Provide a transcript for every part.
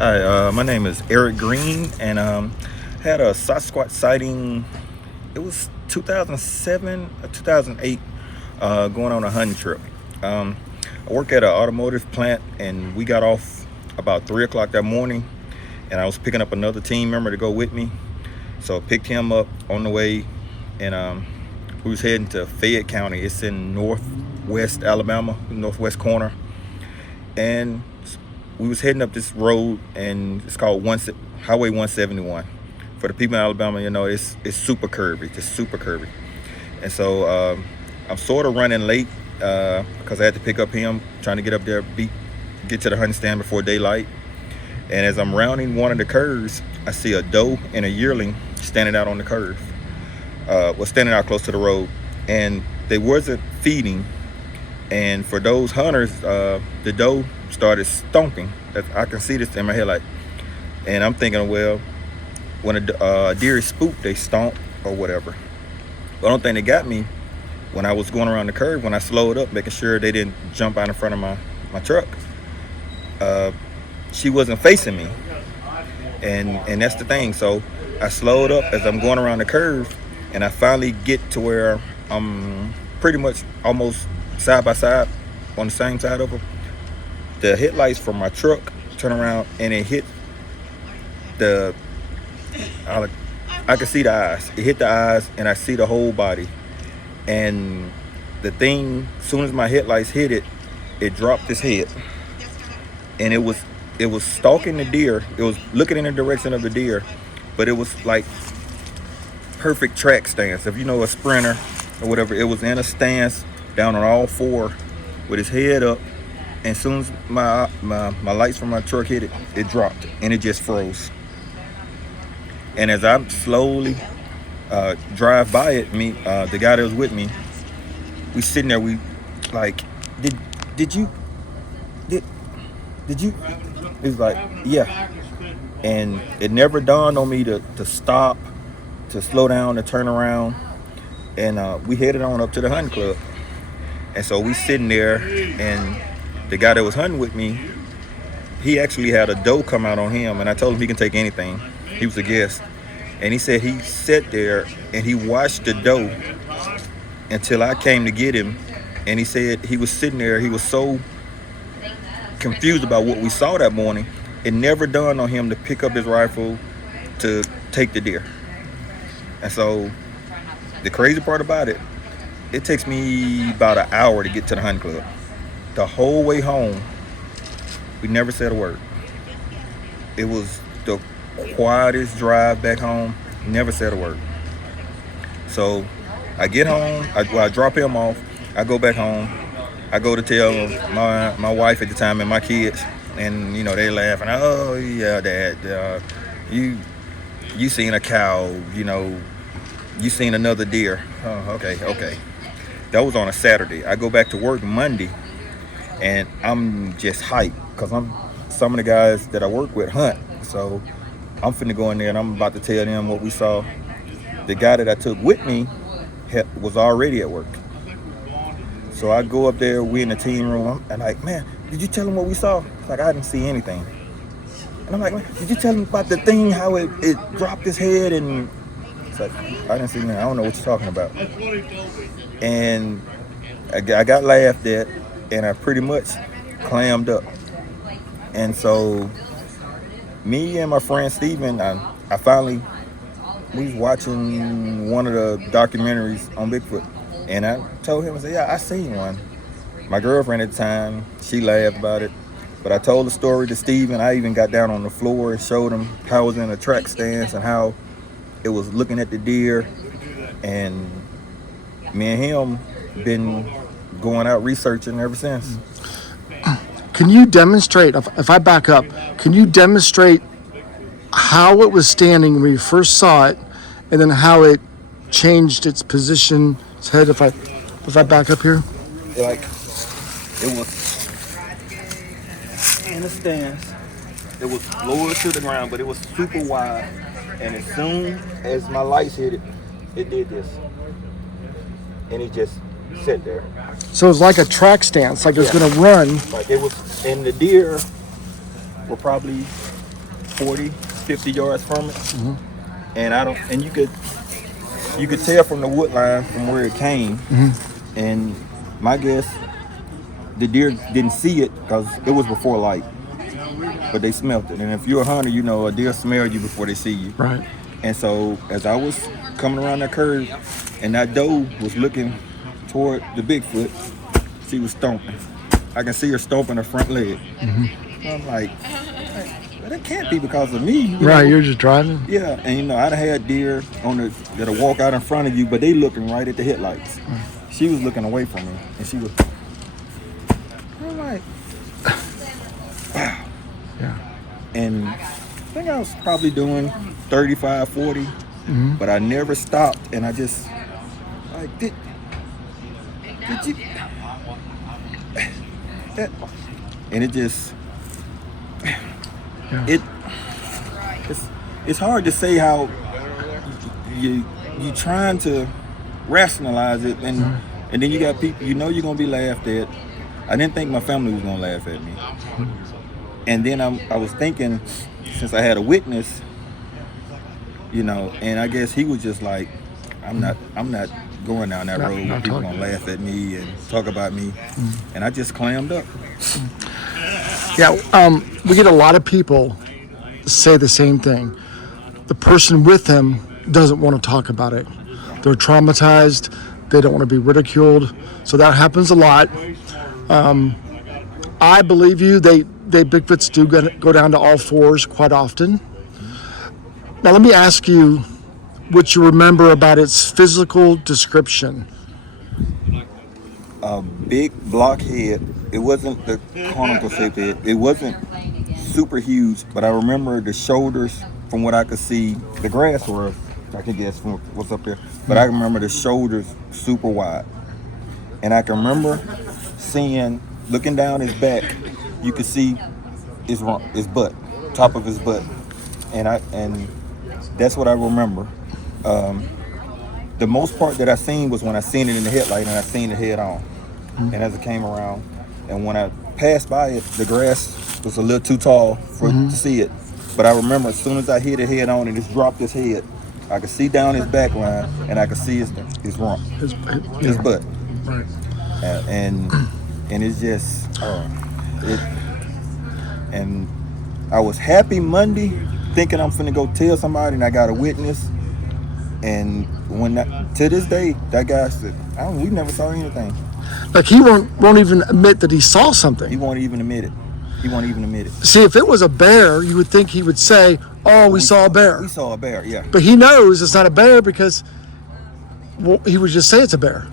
Hi, my name is Eric Green, and had a Sasquatch sighting. It was 2007 or 2008, going on a hunting trip. I work at an automotive plant, and we got off about 3 o'clock that morning, and I was picking up another team member to go with me. So I picked him up on the way, and we was heading to Fayette County. It's in northwest Alabama, northwest corner, and we was heading up this road, and it's called Highway 171. For the people in Alabama, it's super curvy, just super curvy. And so I'm sort of running late because I had to pick up him, trying to get up there, get to the hunting stand before daylight. And as I'm rounding one of the curves, I see a doe and a yearling standing out on the curve. Standing out close to the road, and they wasn't feeding. And for those hunters, the doe started stomping. I can see this in my head, and I'm thinking, well, when a deer is spooked, they stomp or whatever. But the only thing that got me, when I was going around the curve, when I slowed up, making sure they didn't jump out in front of my truck, she wasn't facing me, and that's the thing. So I slowed up as I'm going around the curve, and I finally get to where I'm pretty much almost side by side on the same side of her. The headlights from my truck turn around, and it hit I could see the eyes. It hit the eyes, and I see the whole body. And the thing, as soon as my headlights hit it, it dropped its head, and it was stalking the deer. It was looking in the direction of the deer, but it was like perfect track stance. If you know a sprinter or whatever, it was in a stance down on all four with his head up. And as soon as my lights from my truck hit it, it dropped, and it just froze. And as I slowly drive by it, the guy that was with me, we sitting there, we like, did you? It's like, yeah. And it never dawned on me to stop, to slow down, to turn around. And we headed on up to the hunting club. And so we sitting there, and the guy that was hunting with me, he actually had a doe come out on him, and I told him he can take anything. He was a guest. And he said he sat there and he watched the doe until I came to get him. And he said he was sitting there, he was so confused about what we saw that morning, it never dawned on him to pick up his rifle to take the deer. And so the crazy part about it, it takes me about an hour to get to the hunting club. The whole way home, we never said a word. It was the quietest drive back home, never said a word. So I get home, I drop him off, I go back home, I go to tell my wife at the time and my kids, and they laughing. Oh yeah, Dad, you seen a cow, you seen another deer. Oh, okay. That was on a Saturday. I go back to work Monday, and I'm just hyped because some of the guys that I work with hunt. So I'm finna go in there and I'm about to tell them what we saw. The guy that I took with me was already at work. So I go up there, we in the team room, and I'm like, man, did you tell him what we saw? It's like, I didn't see anything. And I'm like, man, did you tell him about the thing, how it dropped his head? And it's like, I didn't see anything. I don't know what you're talking about. And I got laughed at, and I pretty much clammed up. And so me and my friend Steven, we was watching one of the documentaries on Bigfoot, and I told him, I said, yeah, I seen one. My girlfriend at the time, she laughed about it, but I told the story to Steven. I even got down on the floor and showed him how it was in a track stance and how it was looking at the deer. And me and him been going out researching ever since. Can you demonstrate, if I back up, can you demonstrate how it was standing when you first saw it, and then how it changed its position, its head, if I back up here? Like, it was in a stance. It was lower to the ground, but it was super wide. And as soon as my lights hit it, it did this. And it just sat there. So it was like a track stance, like it was going to run. Like it was, and the deer were probably 40, 50 yards from it. And you could tell from the wood line from where it came. And my guess, the deer didn't see it because it was before light, but they smelled it. And if you're a hunter, you know a deer smell you before they see you. Right. And so as I was coming around that curve and that doe was looking toward the Bigfoot, she was stomping. I can see her stomping her front leg. I'm like, well, that can't be because of me. Right, you're just driving? Yeah, and you know, I'd had deer that'll walk out in front of you, but they looking right at the headlights. She was looking away from me, and she was, I'm like, wow. Yeah. And I think I was probably doing 35, 40, but I never stopped, and I just, like, did you, that, and it just, it's hard to say how you trying to rationalize it, and then you got people, you know, you're gonna be laughed at. I didn't think my family was gonna laugh at me, and then I was thinking, since I had a witness, you know, and I guess he was just like, I'm not going down that road where people gonna laugh at me and talk about me, and I just clammed up. Yeah, we get a lot of people say the same thing. The person with them doesn't want to talk about it. They're traumatized. They don't want to be ridiculed. So that happens a lot. I believe you. They Bigfoots do go down to all fours quite often. Now let me ask you what you remember about its physical description. A big blockhead. It wasn't the conical shaped head. It wasn't super huge, but I remember the shoulders from what I could see. The grass were, I could guess from what's up there, but I remember the shoulders super wide. And I can remember seeing, looking down his back, you could see his butt, top of his butt. And that's what I remember. The most part that I seen was when I seen it in the headlight and I seen it head on. And as it came around, and when I passed by it, the grass was a little too tall to see it. But I remember as soon as I hit it head on and just dropped his head, I could see down his back line and I could see his rump, his butt. Right. And it's just, and I was happy Monday thinking I'm finna go tell somebody and I got a witness. And to this day, that guy said, we never saw anything. Like he won't even admit that he saw something. He won't even admit it. See, if it was a bear, you would think he would say, we saw a bear. We saw a bear, yeah. But he knows it's not a bear because he would just say it's a bear.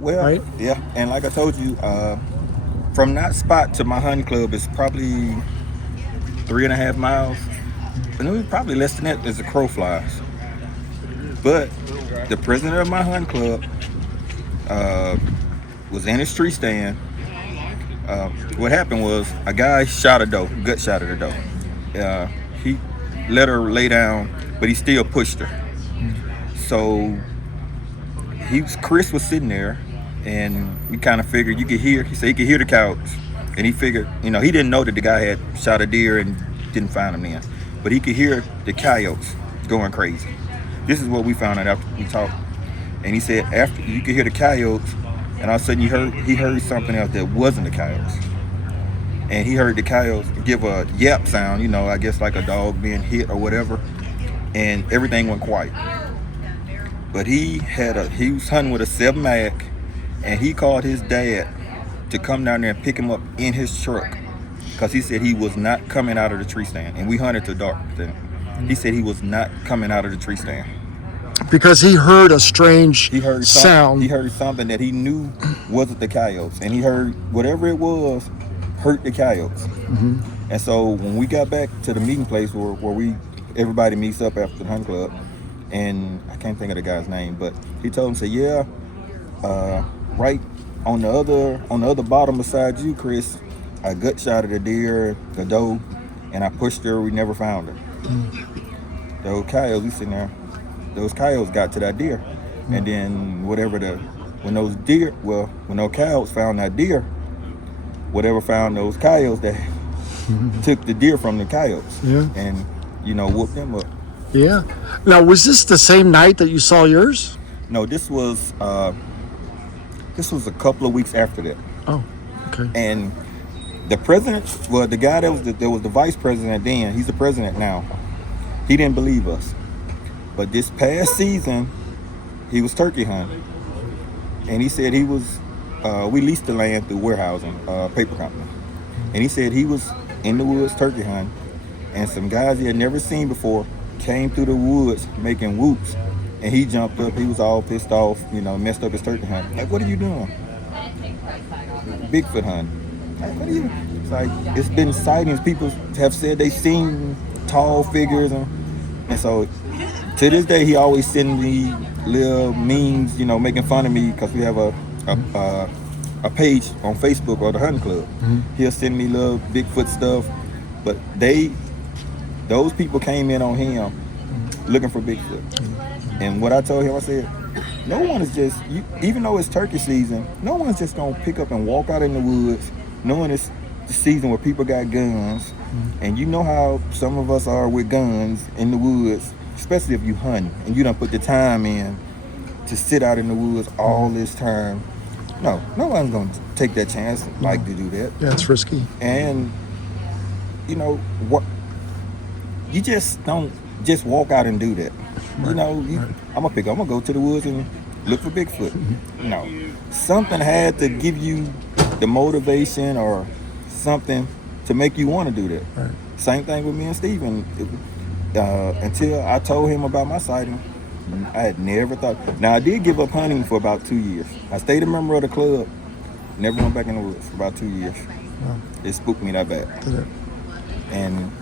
Well, right? Yeah. And like I told you, from that spot to my hunting club is probably 3.5 miles. And it was probably less than that as the crow flies. But the president of my hunting club was in his tree stand. What happened was a guy shot a doe, gut shot at a doe. He let her lay down, but he still pushed her. So Chris was sitting there, and we kind of figured he said he could hear the coyotes. And he figured, he didn't know that the guy had shot a deer and didn't find him then. But he could hear the coyotes going crazy. This is what we found out after we talked. And he said after you could hear the coyotes, and all of a sudden he heard something else that wasn't the coyotes. And he heard the coyotes give a yap sound, I guess like a dog being hit or whatever. And everything went quiet. But he was hunting with a 7 mag, and he called his dad to come down there and pick him up in his truck. Because he said he was not coming out of the tree stand. And we hunted till dark then. He said he was not coming out of the tree stand. Because he heard a strange sound. He heard something that he knew wasn't the coyotes. And he heard whatever it was hurt the coyotes. And so when we got back to the meeting place where everybody meets up after the hunt club, and I can't think of the guy's name, but he told him, right on the other bottom beside you, Chris, I gut shot at a deer, the doe, and I pushed her, we never found her. Those coyotes, we sitting there, those coyotes got to that deer. And then when those coyotes found that deer, whatever found those coyotes that took the deer from the coyotes. Yeah. And whoop them up. Yeah. Now, was this the same night that you saw yours? No, this was a couple of weeks after that. Oh, okay. And the president, well, the guy that was the vice president then, he's the president now. He didn't believe us. But this past season, he was turkey hunting. And he said he was, we leased the land through warehousing, paper company. And he said he was in the woods turkey hunting. And some guys he had never seen before came through the woods making whoops. And he jumped up, he was all pissed off, messed up his turkey hunt. Like, what are you doing? Bigfoot hunting. Like, what are you? It's like, it's been sightings. People have said they've seen tall figures. And so, to this day, he always sends me little memes, making fun of me because we have a page on Facebook or the hunting club. Mm-hmm. He'll send me little Bigfoot stuff. But those people came in on him looking for Bigfoot. And what I told him, I said, no one is just, even though it's turkey season, no one's just going to pick up and walk out in the woods knowing it's the season where people got guns. Mm-hmm. And you know how some of us are with guns in the woods, especially if you hunt and you don't put the time in to sit out in the woods all this time. No one's going to take that chance, like to do that. Yeah, it's risky. And, what you just don't just walk out and do that. Right. I'm gonna go to the woods and look for Bigfoot. Mm-hmm. Something had to give you the motivation or something to make you want to do that. Right. Same thing with me and Steven. Until I told him about my sighting, I had never thought. Now I did give up hunting for about 2 years. I stayed a member of the club, never went back in the woods for about 2 years. Wow. It spooked me that bad. Did it? And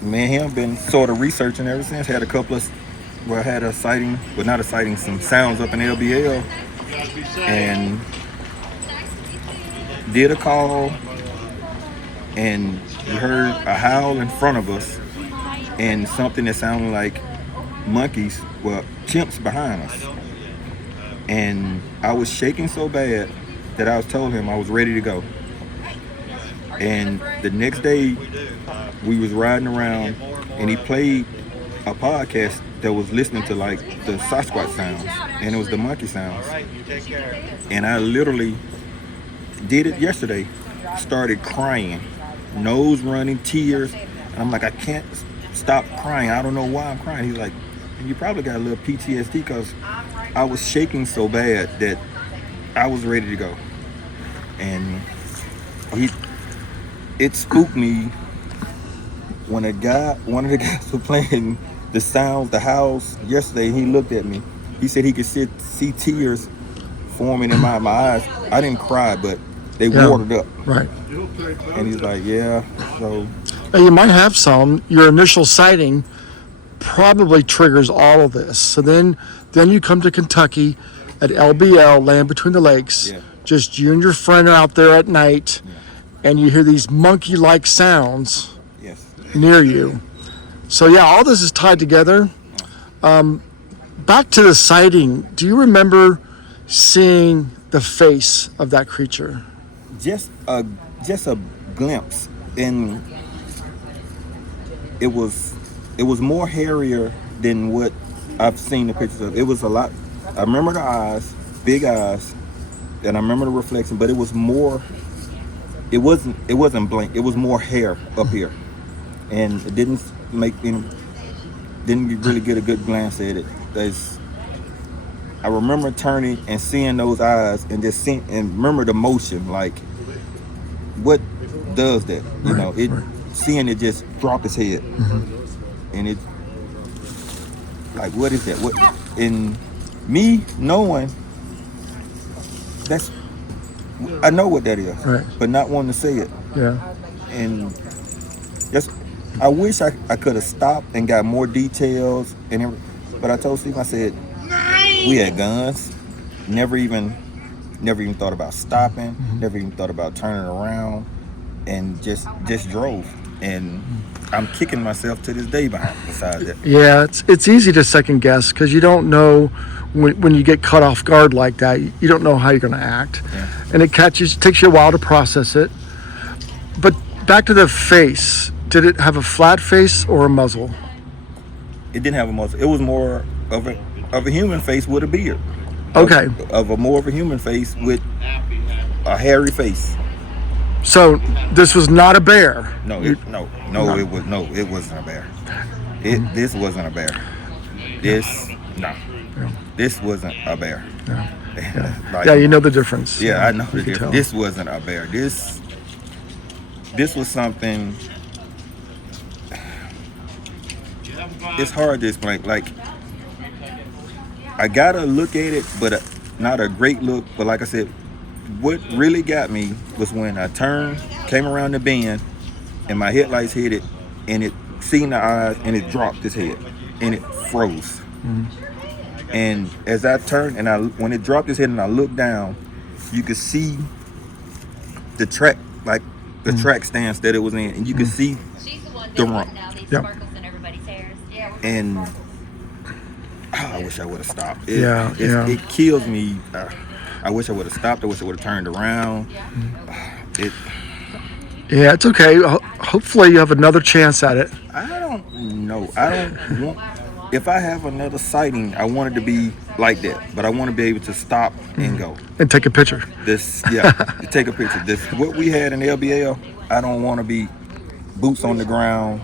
me and him been sort of researching ever since. Had a sighting, but not a sighting, some sounds up in LBL, and did a call, and we heard a howl in front of us, and something that sounded like monkeys, chimps behind us. And I was shaking so bad that I was told him I was ready to go. And the next day, we was riding around, and he played a podcast that was listening to like the Sasquatch sounds, and it was the monkey sounds. And I literally did it yesterday. Started crying, nose running, tears. And I'm like, I can't stop crying. I don't know why I'm crying. He's like, you probably got a little PTSD because I was shaking so bad that I was ready to go. And it spooked me when one of the guys was playing the sounds, the howls yesterday. He looked at me. He said he could see tears forming in my eyes. I didn't cry, but they watered up. Right. And he's like, yeah. So you might have some. Your initial sighting probably triggers all of this. So then you come to Kentucky at LBL, Land Between the Lakes. Yeah. Just you and your friend are out there at night. Yeah. And you hear these monkey-like sounds near you. So yeah, all this is tied together. Back to the sighting, do you remember seeing the face of that creature? Just a glimpse, and it was more hairier than what I've seen the pictures of. It was a lot. I remember the eyes, big eyes, and I remember the reflection, but it was more. It wasn't blank. It was more hair up here, and it didn't really get a good glance at it. I remember turning and seeing those eyes and and remember the motion. Like, what does that? Seeing it just drop his head, and it like, what is that? What? And me knowing I know what that is, right, but not wanting to say it. Yeah. And I wish I could have stopped and got more details and everything. But I told Steve, I said, we had guns. Never even thought about stopping. Never even thought about turning around, and just drove. And I'm kicking myself to this day beside that. Yeah, it's easy to second guess because you don't know when you get caught off guard like that. You don't know how you're going to act, and it takes you a while to process it. But back to the face. Did it have a flat face or a muzzle? It didn't have a muzzle. It was more of a human face with a beard. Okay. Of a more of a human face with a hairy face. So this was not a bear. No, it wasn't a bear. This wasn't a bear. This wasn't a bear. Like, Yeah, you know the difference. Yeah, I know the You can difference. tell. This wasn't a bear. This was something. It's hard to explain. Like, I gotta look at it, but not a great look. But like I said, what really got me was when I turned, came around the bend, and my headlights hit it, and it seen the eyes, and it dropped its head, and it froze. And as I turned, and when it dropped its head, and I looked down, you could see the track, like the track stance that it was in, and you could see the rump. Yep. And I wish I would have stopped. It kills me. I wish I would have stopped. I wish I would have turned around. Yeah, it's okay. Hopefully you have another chance at it. I don't know. I don't want. If I have another sighting, I want it to be like that. But I want to be able to stop and go. And take a picture. To take a picture. What we had in LBL. I don't want to be boots on the ground,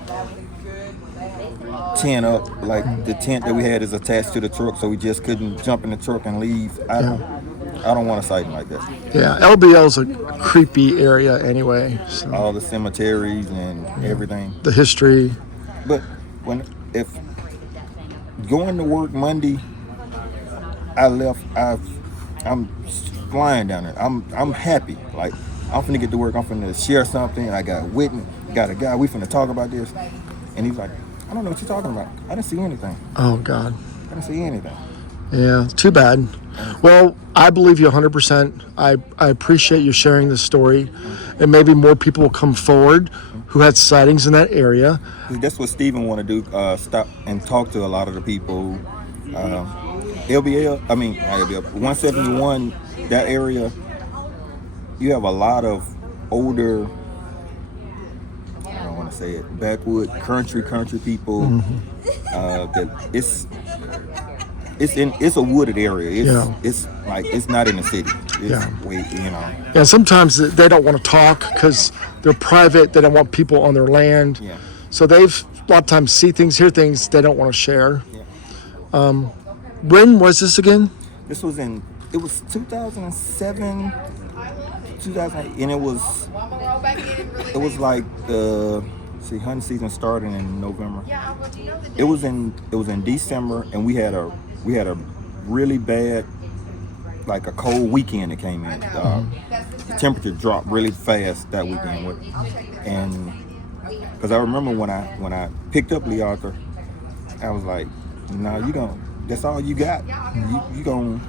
tent up. Like the tent that we had is attached to the truck, so we just couldn't jump in the truck and leave. I don't want a sighting like that. Yeah, LBL is a creepy area anyway. So. All the cemeteries and everything. The history. But if going to work Monday, I'm flying down there. I'm happy. Like, I'm finna get to work. I'm finna share something. I got a guy. We finna talk about this. And he's like, I don't know what you're talking about. I didn't see anything. Oh God. I didn't see anything. Yeah, too bad. Well, I believe you 100%. I appreciate you sharing this story, and maybe more people will come forward who had sightings in that area. That's what Steven want to do, stop and talk to a lot of the people. LBL, I mean, not LBL, 171, that area, you have a lot of older, I don't want to say it, backwood country people. That it's a wooded area. It's not in the city. Yeah, sometimes they don't want to talk because they're private. They don't want people on their land. Yeah. So they've a lot of times see things, hear things they don't want to share. Yeah. When was this again? It was 2007, 2008, and it was like hunting season starting in November. It was in December, and we had a really bad, like a cold weekend that came in. The temperature dropped really fast that weekend, and because I remember when I picked up Lee Arthur, I was like, "No, that's all you got. You gonna."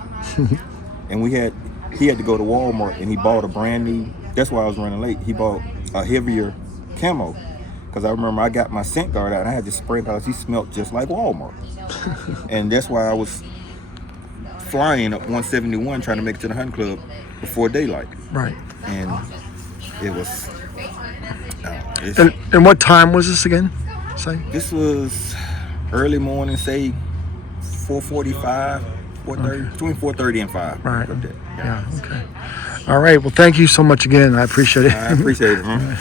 And he had to go to Walmart, and he bought a brand new. That's why I was running late. He bought a heavier camo, because I remember I got my scent guard out and I had to spray it because he smelled just like Walmart. And that's why I was flying up 171 trying to make it to the hunt club before daylight. Right. And it was. And what time was this again? Say. This was early morning, say 4:45, 4:30, between 4:30 and 5. Right. Yeah. Okay. All right. Well, thank you so much again. I appreciate it. I appreciate it, man.